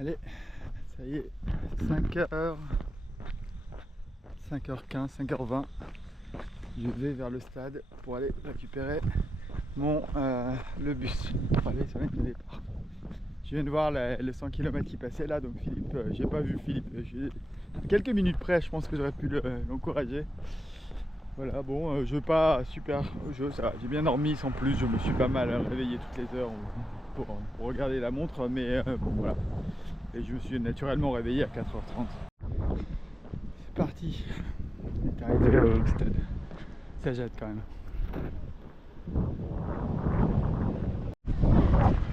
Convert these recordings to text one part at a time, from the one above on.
Allez, ça y est, 5h, 5h15, 5h20. Je vais vers le stade pour aller récupérer le bus pour aller sur la ligne de départ. Je viens de voir le 100 km qui passait là, donc Philippe, j'ai pas vu Philippe, quelques minutes près, je pense que j'aurais pu l'encourager. Voilà, bon, je veux pas super jeu, ça va, j'ai bien dormi sans plus, je me suis pas mal réveillé toutes les heures pour regarder la montre, mais bon voilà. Et je me suis naturellement réveillé à 4h30. C'est parti, on est arrivé au stade, ça jette quand même.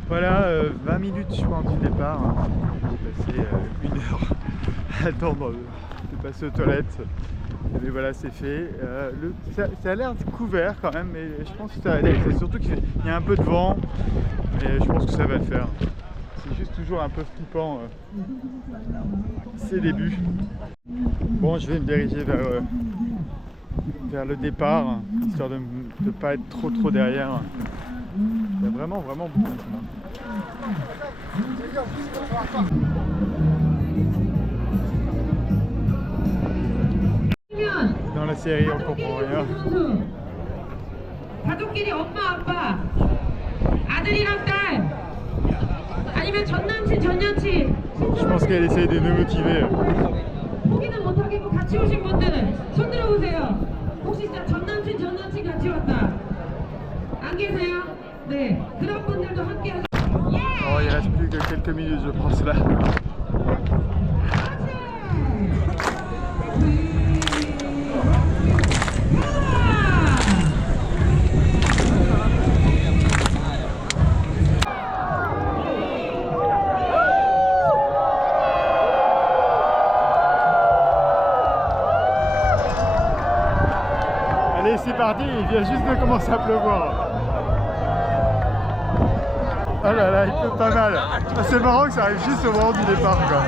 Voilà, 20 minutes je pense du départ, j'ai passé 1 heure à attendre de passer aux toilettes. Mais voilà, c'est fait. Ça a l'air couvert quand même, mais je pense que ça va aller. C'est surtout qu'il y a un peu de vent, et je pense que ça va le faire. C'est juste toujours un peu flippant ces débuts. Bon, je vais me diriger vers le départ, histoire de ne pas être trop derrière. Il y a vraiment beaucoup de chemin. Dans la série, on comprend rien. 가족끼리 엄마 아빠 아들이랑 딸 아니면 전남친 전여친 Je pense qu'elle essaie de nous motiver. 포기는 못하겠고 같이 오신 분들은 손 들어보세요. 혹시 진짜 전남친 전여친 같이 왔다 안 계세요? 네 그런 분들도 함께 하세요. Oh, il reste plus que quelques minutes, je pense là. Allez, c'est parti, il vient juste de commencer à pleuvoir. Oh là là, il pleut pas mal. Ah, c'est marrant que ça arrive juste au moment du départ quoi.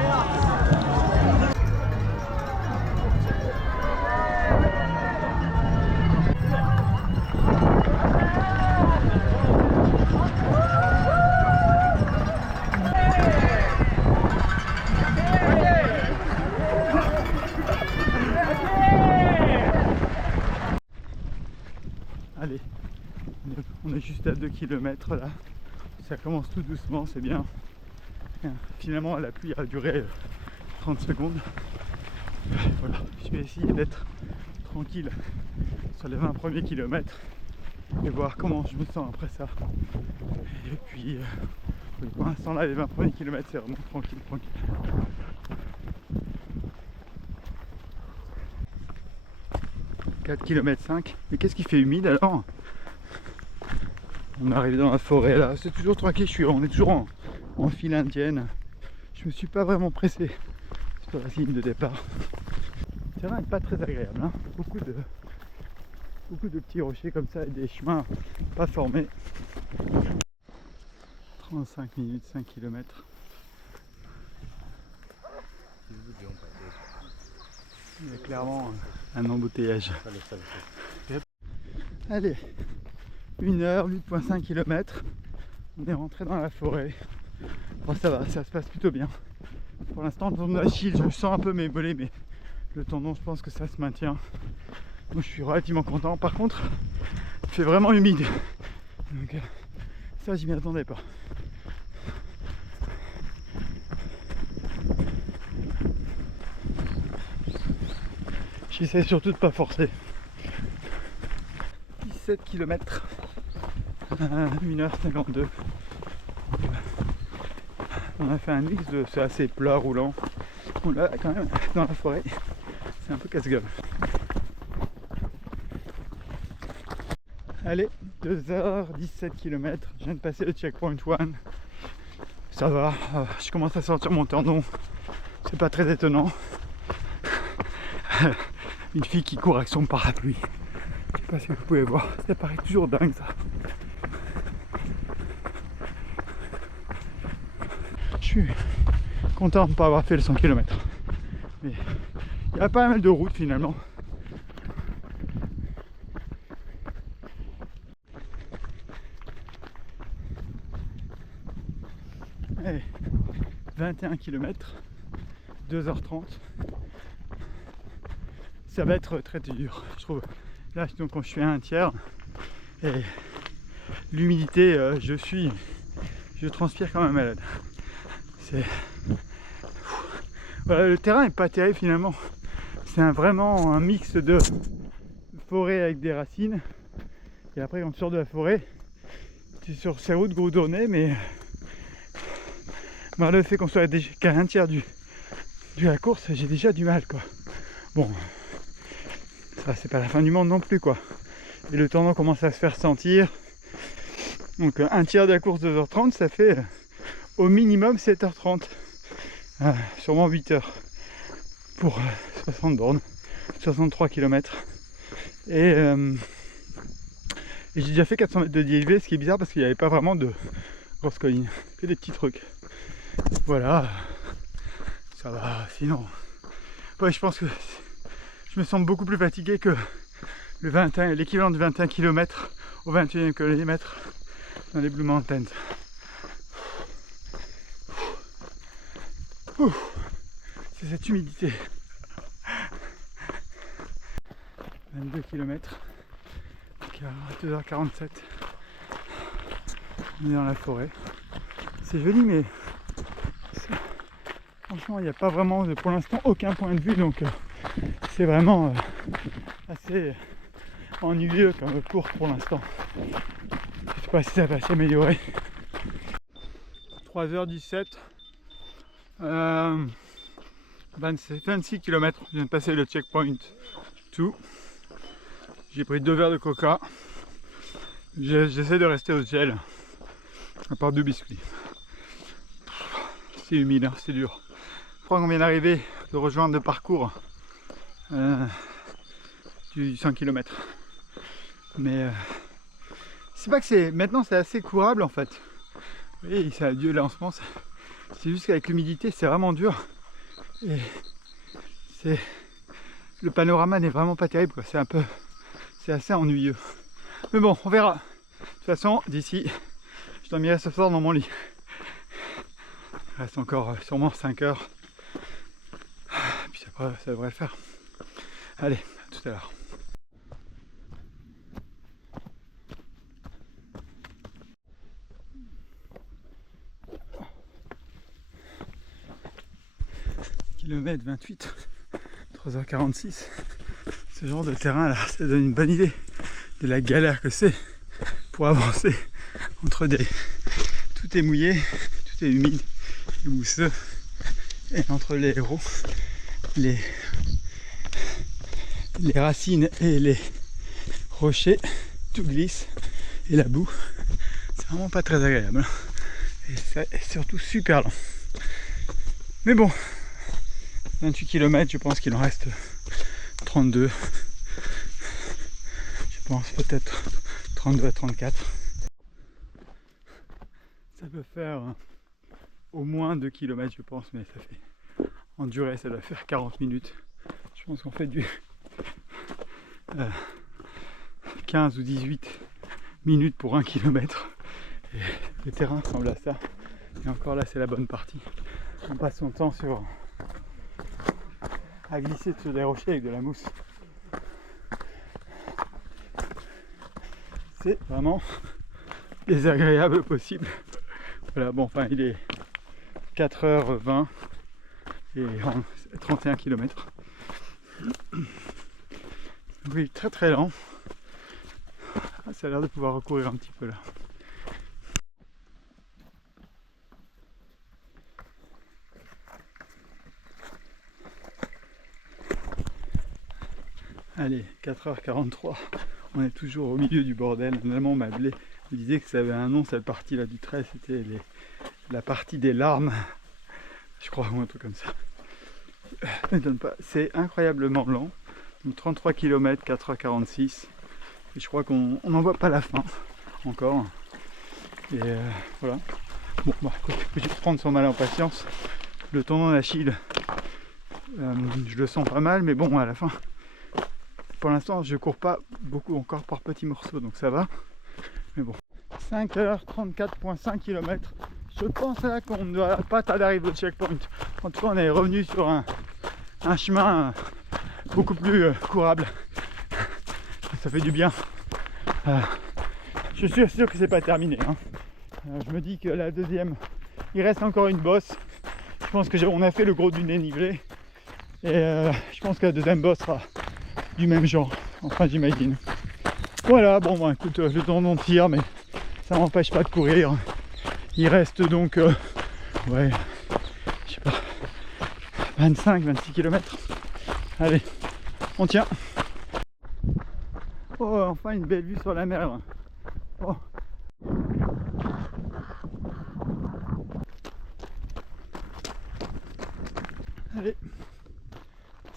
Allez, on est juste à 2 km là. Ça commence tout doucement, c'est bien. Finalement, la pluie a duré 30 secondes. Voilà, je vais essayer d'être tranquille sur les 20 premiers kilomètres et voir comment je me sens après ça. Et puis, pour l'instant là, les 20 premiers kilomètres, c'est vraiment tranquille. 4 km 5. Mais qu'est-ce qui fait humide alors? On est arrivé dans la forêt là, c'est toujours tranquille, on est toujours en file indienne. Je me suis pas vraiment pressé sur la ligne de départ. Le terrain n'est pas très agréable, hein. Beaucoup de petits rochers comme ça et des chemins pas formés. 35 minutes, 5 km. Il y a clairement un embouteillage. Allez, 1h, 8,5 km. On est rentré dans la forêt. Bon, ça va, ça se passe plutôt bien. Pour l'instant, le tendon d'Achille, je sens un peu mes volets, mais le tendon, je pense que ça se maintient. Donc, je suis relativement content. Par contre, il fait vraiment humide. Donc, ça, j'y m'y attendais pas. J'essaie surtout de pas forcer. 17 km, 1h52. On a fait un mix de c'est assez plat, roulant. Bon, là, quand même, dans la forêt, c'est un peu casse-gueule. Allez, 2h17 km. Je viens de passer le checkpoint 1. Ça va, je commence à sortir mon tendon. C'est pas très étonnant. Une fille qui court avec son parapluie. Je sais pas si vous pouvez voir, ça paraît toujours dingue ça. Je suis content de ne pas avoir fait le 100 km. Mais il y a pas mal de routes finalement. Allez, 21 km, 2h30. Ça va être très dur, je trouve. Là, donc, quand je suis à un tiers, et l'humidité, je transpire quand même malade. Voilà, le terrain est pas terrible finalement. C'est vraiment un mix de forêt avec des racines. Et après, quand tu sors de la forêt, tu es sur ces routes goudronnées, mais le fait qu'on soit qu'à un tiers de la course, j'ai déjà du mal, quoi. Bon, ça c'est pas la fin du monde non plus, quoi. Et le tendon commence à se faire sentir. Donc un tiers de la course 2h30, ça fait au minimum 7h30. Sûrement 8h pour 60 bornes, 63 km. Et j'ai déjà fait 400 mètres de dénivelé, ce qui est bizarre parce qu'il n'y avait pas vraiment de grosses collines, que des petits trucs. Voilà, ça va. Sinon, ouais, je pense que je me sens beaucoup plus fatigué que l'équivalent de 21 km au 21e km dans les Blue Mountains. C'est cette humidité. 22 km, 2h47. On est dans la forêt. C'est joli, mais franchement, il n'y a pas vraiment, pour l'instant, aucun point de vue. Donc, c'est vraiment assez ennuyeux comme course pour l'instant. Je sais pas si ça va s'améliorer. 3h17. 26 km, je viens de passer le checkpoint 2. J'ai pris 2 verres de coca. J'essaie de rester au gel, à part 2 biscuits. C'est humide, hein, c'est dur. Je crois qu'on vient d'arriver, de rejoindre le parcours du 100 km. Mais c'est pas que c'est. Maintenant c'est assez courable en fait. Oui, ça a lieu là en ce moment. C'est juste qu'avec l'humidité c'est vraiment dur. Et le panorama n'est vraiment pas terrible, quoi. C'est assez ennuyeux. Mais bon, on verra. De toute façon, d'ici, je dormirai ce soir dans mon lit. Il reste encore sûrement 5 heures. Puis après, ça devrait le faire. Allez, à tout à l'heure. Kilomètre 28, 3h46. Ce genre de terrain là, ça donne une bonne idée de la galère que c'est pour avancer entre tout est mouillé, tout est humide et mousseux, et entre les héros, les racines et les rochers, tout glisse, et la boue, c'est vraiment pas très agréable. Et ça est surtout super lent. Mais bon, 28 km, je pense qu'il en reste 32. Je pense peut-être 32 à 34. Ça peut faire au moins 2 km, je pense, mais ça fait en durée, ça doit faire 40 minutes. Je pense qu'on fait du 15 ou 18 minutes pour 1 km. Et le terrain ressemble à ça. Et encore là, c'est la bonne partie. On passe son temps à glisser sur des rochers avec de la mousse. C'est vraiment désagréable possible. Voilà, bon, enfin, il est 4h20 et 31 km. Oui, très très lent. Ça a l'air de pouvoir recourir un petit peu là. Allez, 4h43, on est toujours au milieu du bordel. Finalement, ma blé me disait que ça avait un nom, cette partie là du trait, c'était la partie des larmes, je crois, ou un truc comme ça. C'est incroyablement lent, donc 33 km, 4h46, et je crois qu'on n'en voit pas la fin encore. Et voilà. Bon, bah, écoute, je vais prendre son mal en patience. Le tendon d'Achille, je le sens pas mal, mais bon, à la fin. Pour l'instant, je cours pas beaucoup encore par petits morceaux, donc ça va. Mais bon. 5h34.5 km. Je Je pense là qu'on ne doit pas tarder d'arriver au checkpoint. En tout cas, on est revenu sur un chemin beaucoup plus courable. Ça fait du bien. Je suis sûr que c'est pas terminé. Hein. Je me dis que la deuxième, il reste encore une bosse. Je pense que on a fait le gros du dénivelé. Et je pense que la deuxième bosse sera du même genre. Enfin, j'imagine. Voilà, bon, écoute, le temps d'en tire, mais ça m'empêche pas de courir. Il reste donc, ouais, je sais pas, 25-26 km. Allez, on tient. Oh, enfin une belle vue sur la mer. Oh. Allez,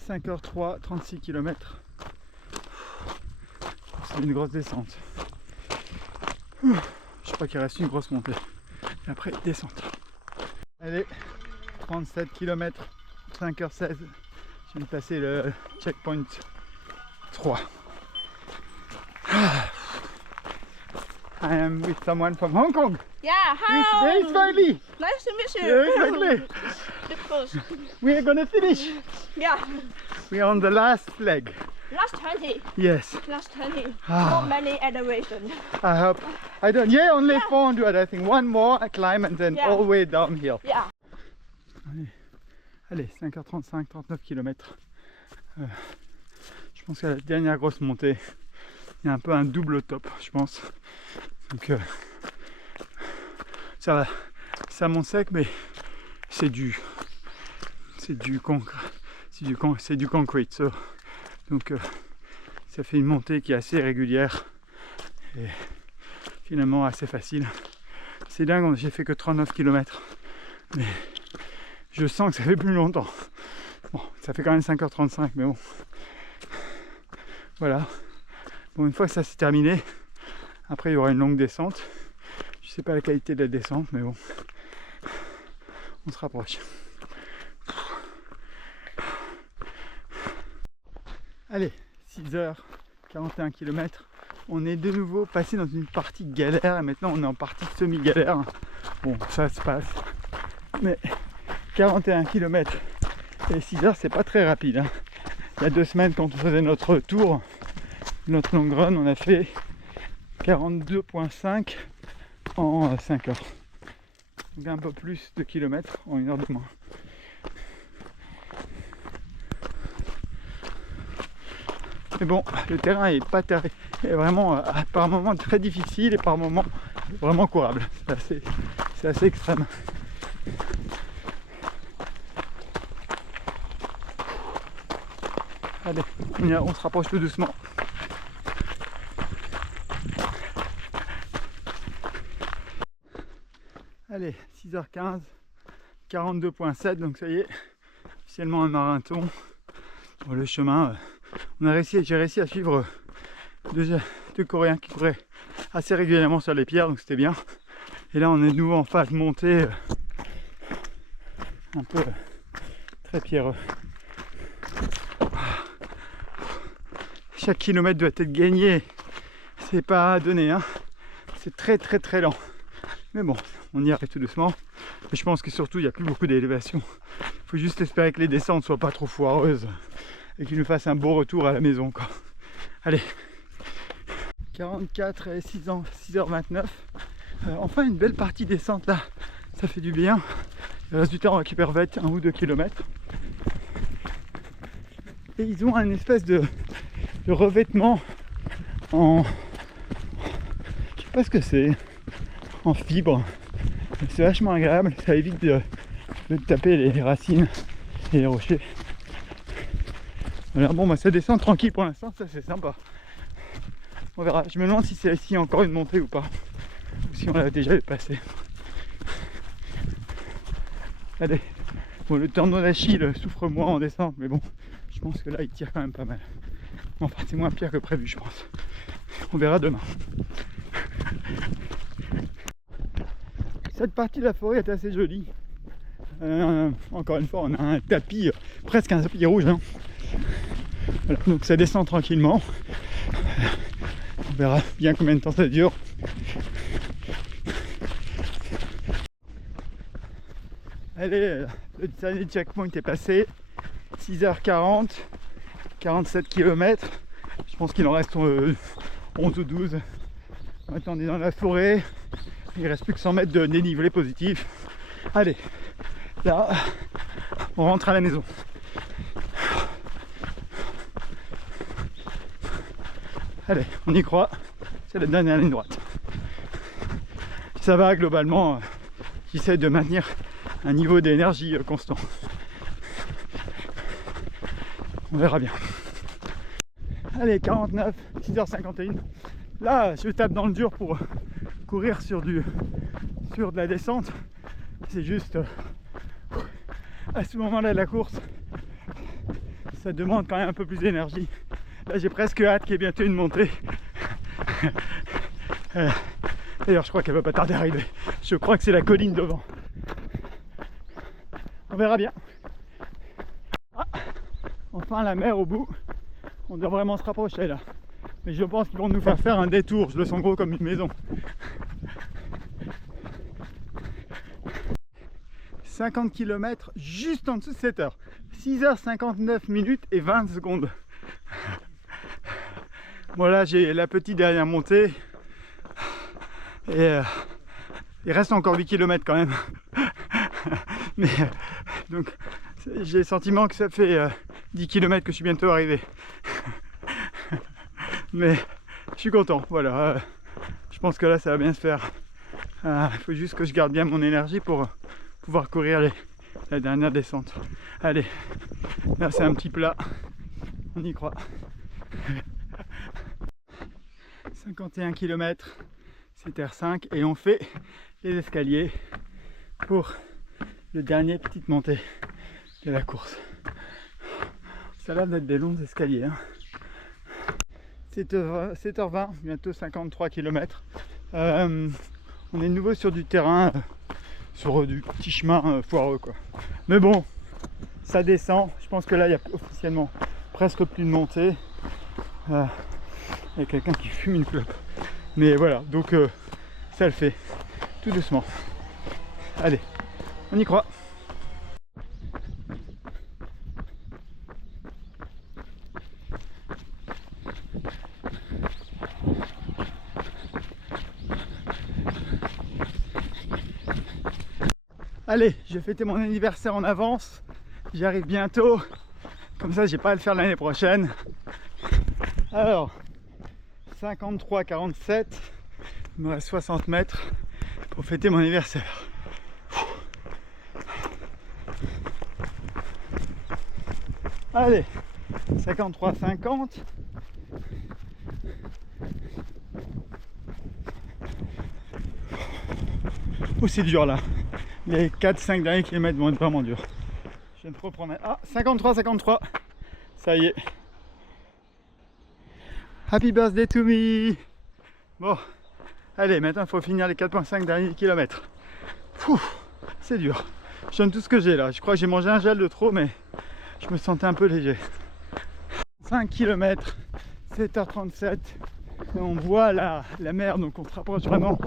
5h03, 36 km. C'est une grosse descente. Je crois qu'il reste une grosse montée. Et après, descente. Allez, 37 km, 5h16. Je viens de passer le checkpoint 3. I am with someone from Hong Kong. Yeah, hi. It's Smiley. Nice to meet you. Yeah, exactly. Of course. We are gonna finish. Yeah. We are on the last leg. Last 20. Yes. Last 20. Ah. Not many elevation. I hope. I don't. Yeah, only 400. I think one more I climb and then Yeah. all the way downhill. Yeah. Allez, 5h35, 39 km. Je pense qu'à la dernière grosse montée, il y a un peu un double top, je pense. Donc ça va, ça monte sec, mais c'est du concrete. Donc ça fait une montée qui est assez régulière et finalement assez facile. C'est dingue, j'ai fait que 39 km, mais je sens que ça fait plus longtemps. Bon, ça fait quand même 5h35, mais bon. Voilà. Bon, une fois que ça s'est terminé, après il y aura une longue descente. Je sais pas la qualité de la descente, mais bon. On se rapproche. Allez, 6h41 km. On est de nouveau passé dans une partie galère et maintenant on est en partie semi-galère. Bon, ça se passe. Mais 41 km et 6 heures, c'est pas très rapide. Hein. Il y a 2 semaines, quand on faisait notre tour, notre long run, on a fait 42,5 en 5 heures. Donc un peu plus de kilomètres en 1 heure de moins. Mais bon, le terrain est pas est vraiment par moments très difficile et par moments vraiment courable. C'est assez extrême. Allez, on se rapproche tout doucement. Allez, 6h15, 42,7, donc ça y est, officiellement un marathon. Bon, le chemin, j'ai réussi à suivre deux Coréens qui couraient assez régulièrement sur les pierres, donc c'était bien. Et là, on est de nouveau en phase montée, un peu très pierreux. Chaque kilomètre doit être gagné, c'est pas donné, hein. C'est très lent. Mais bon, on y arrive tout doucement. Et je pense que surtout, il n'y a plus beaucoup d'élévation. Il faut juste espérer que les descentes soient pas trop foireuses et qu'ils nous fassent un beau retour à la maison, quoi. Allez, 44 et 6h29. Enfin, une belle partie descente là, ça fait du bien. Le reste du temps, on récupère vite 1 ou 2 km. Et ils ont un espèce de revêtement en, je sais pas ce que c'est, en fibre. C'est vachement agréable, ça évite de taper les racines et les rochers. Voilà, bon, bah, ça descend tranquille pour l'instant, ça c'est sympa. On verra, je me demande si c'est ici encore une montée ou pas, ou si on l'a déjà dépassé. Allez, bon, le tendon d'Achille souffre moins en descente, mais bon, je pense que là il tire quand même pas mal. Enfin, c'est moins pire que prévu, je pense. On verra demain. Cette partie de la forêt est assez jolie. Encore une fois, on a un tapis, presque un tapis rouge. Hein. Voilà, donc ça descend tranquillement. On verra bien combien de temps ça dure. Allez, le dernier checkpoint est passé. 6h40, 47 km. Je pense qu'il en reste 11 ou 12. Maintenant on est dans la forêt. Il reste plus que 100 mètres de dénivelé positif. Allez, là, on rentre à la maison. Allez, on y croit. C'est la dernière ligne droite. Ça va globalement. J'essaie de maintenir un niveau d'énergie constant. On verra bien. Allez, 49, 6h51. Là, je tape dans le dur pour courir sur de la descente. C'est juste à ce moment-là de la course, ça demande quand même un peu plus d'énergie. Là, j'ai presque hâte qu'il y ait bientôt une montée. D'ailleurs, je crois qu'elle va pas tarder à arriver. Je crois que c'est la colline devant. On verra bien. Ah, enfin la mer au bout. On doit vraiment se rapprocher là. Mais je pense qu'ils vont nous faire un détour. Je le sens gros comme une maison. 50 km juste en dessous de 7 heures. 6h59 minutes et 20 secondes. Voilà, j'ai la petite dernière montée. Et il reste encore 8 km quand même. Mais donc j'ai le sentiment que ça fait 10 km que je suis bientôt arrivé. Mais je suis content, voilà. Je pense que là ça va bien se faire. Il faut juste que je garde bien mon énergie pour pouvoir courir la dernière descente. Allez, là c'est un petit plat. On y croit. 51 km, c'est R5 et on fait les escaliers pour le dernier petite montée de la course. Ça a l'air d'être des longs escaliers. 7h20, bientôt 53 km. On est de nouveau sur du terrain, sur du petit chemin foireux quoi. Mais bon, ça descend. Je pense que là il y a officiellement presque plus de montée. Il y a quelqu'un qui fume une clope. Mais voilà, donc ça le fait. Tout doucement. Allez, on y croit. Allez, j'ai fêté mon anniversaire en avance. J'y arrive bientôt. Comme ça, j'ai pas à le faire l'année prochaine. Alors, 53,47. Il me reste 60 mètres pour fêter mon anniversaire. Allez, 53,50. Oh, c'est dur là. Les 4-5 derniers kilomètres vont être vraiment durs. Je viens de reprendre. Ah, 53,53. Ça y est. Happy birthday to me. Bon, allez, maintenant il faut finir les 4,5 derniers kilomètres. C'est dur. Je donne tout ce que j'ai là. Je crois que j'ai mangé un gel de trop, mais je me sentais un peu léger. 5 km, 7h37. Et on voit la mer, donc on se rapproche vraiment.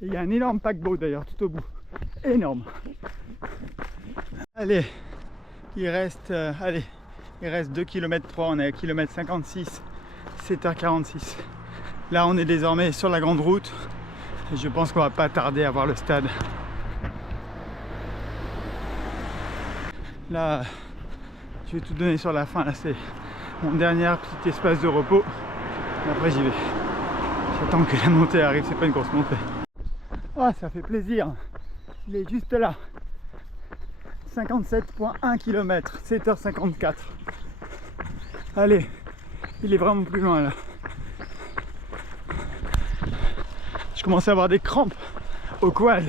Et il y a un énorme paquebot d'ailleurs, tout au bout. Énorme. Allez, il reste 2 km 3, on est à km 56, 7h46. Là on est désormais sur la grande route. Et je pense qu'on va pas tarder à voir le stade. Là, je vais tout donner sur la fin. Là c'est mon dernier petit espace de repos. Et après j'y vais. J'attends que la montée arrive, c'est pas une grosse montée. Ah, ça fait plaisir. Il est juste là. 57,1 km, 7h54. Allez, il est vraiment plus loin là. Je commence à avoir des crampes au quad.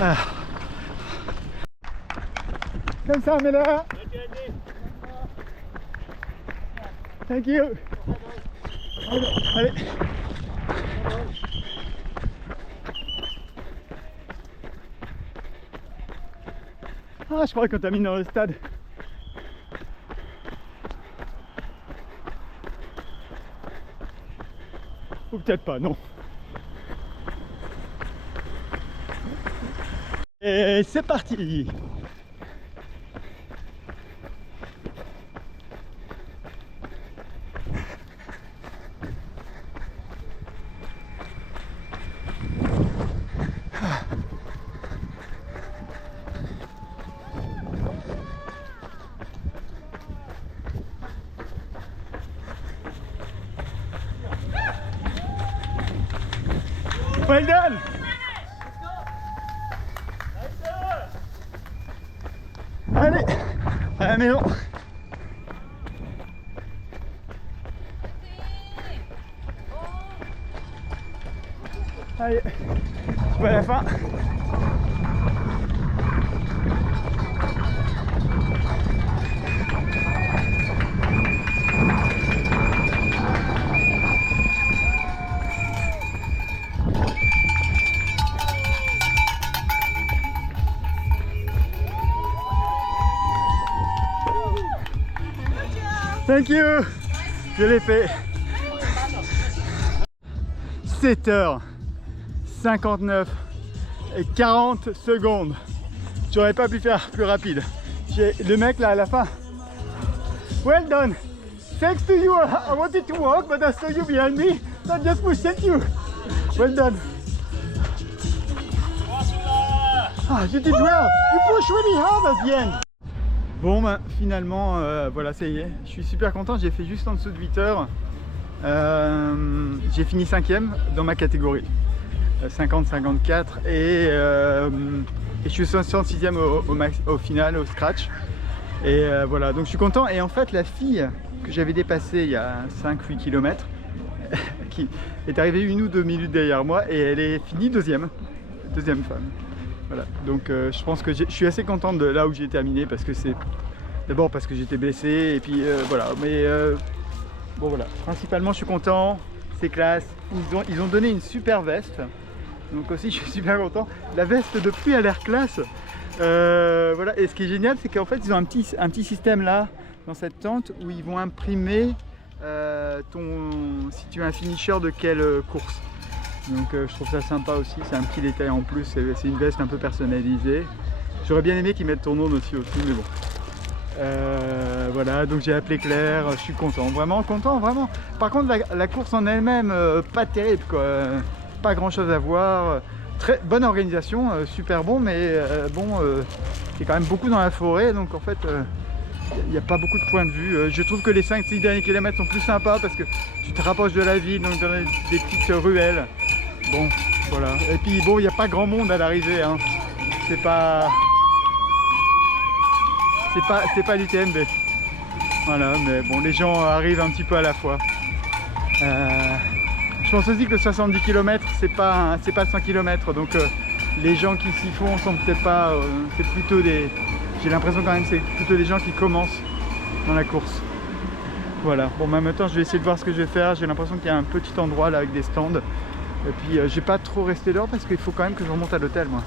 Ah. Comme ça, mais là. Thank you. Allez. Ah, je crois qu'on t'a mis dans le stade. Ou peut-être pas, non. Et c'est parti. Well done. Allez, à la maison. Allez, je vois la fin. Thank you. Je l'ai fait. 7h59 et 40 secondes. J'aurais pas pu faire plus rapide. J'ai le mec là à la fin. Well done. Thanks to you. I wanted to walk, but I saw you behind me. So I just pushed you. Well done. Ah, you did well. You pushed really hard at the end. Bon, ben, finalement, voilà, ça y est. Je suis super content. J'ai fait juste en dessous de 8 heures. J'ai fini 5e dans ma catégorie. 50-54. Et je suis 66e au final, au scratch. Et voilà, donc je suis content. Et en fait, la fille que j'avais dépassée il y a 5-8 km, qui est arrivée 1 ou 2 minutes derrière moi, et elle est finie deuxième femme. Voilà, donc je pense que je suis assez content de là où j'ai terminé, parce que c'est d'abord parce que j'étais blessé, et puis voilà, mais bon voilà, principalement je suis content, c'est classe. Ils ont donné une super veste, donc aussi je suis super content. La veste de pluie a l'air classe. Voilà, et ce qui est génial, c'est qu'en fait ils ont un petit système là dans cette tente où ils vont imprimer si tu es un finisher de quelle course. Donc je trouve ça sympa aussi, c'est un petit détail en plus, c'est une veste un peu personnalisée. J'aurais bien aimé qu'ils mettent ton nom dessus aussi, mais bon. Voilà, donc j'ai appelé Claire, je suis content, vraiment. Par contre la course en elle-même, pas terrible quoi, pas grand chose à voir. Très bonne organisation, super bon, mais bon, c'est quand même beaucoup dans la forêt, donc en fait il n'y a pas beaucoup de points de vue. Je trouve que les 5-6 derniers kilomètres sont plus sympas parce que tu te rapproches de la ville, donc dans des petites ruelles. Bon, voilà. Et puis bon, il n'y a pas grand monde à l'arrivée, hein. C'est pas l'UTMB. Voilà, mais bon, les gens arrivent un petit peu à la fois. Je pense aussi que le 70 km, c'est pas 100 km, donc les gens qui s'y font sont peut-être pas... c'est plutôt des... J'ai l'impression quand même que c'est plutôt des gens qui commencent dans la course. Voilà, bon, maintenant je vais essayer de voir ce que je vais faire. J'ai l'impression qu'il y a un petit endroit là avec des stands. Et puis j'ai pas trop resté dehors parce qu'il faut quand même que je remonte à l'hôtel moi.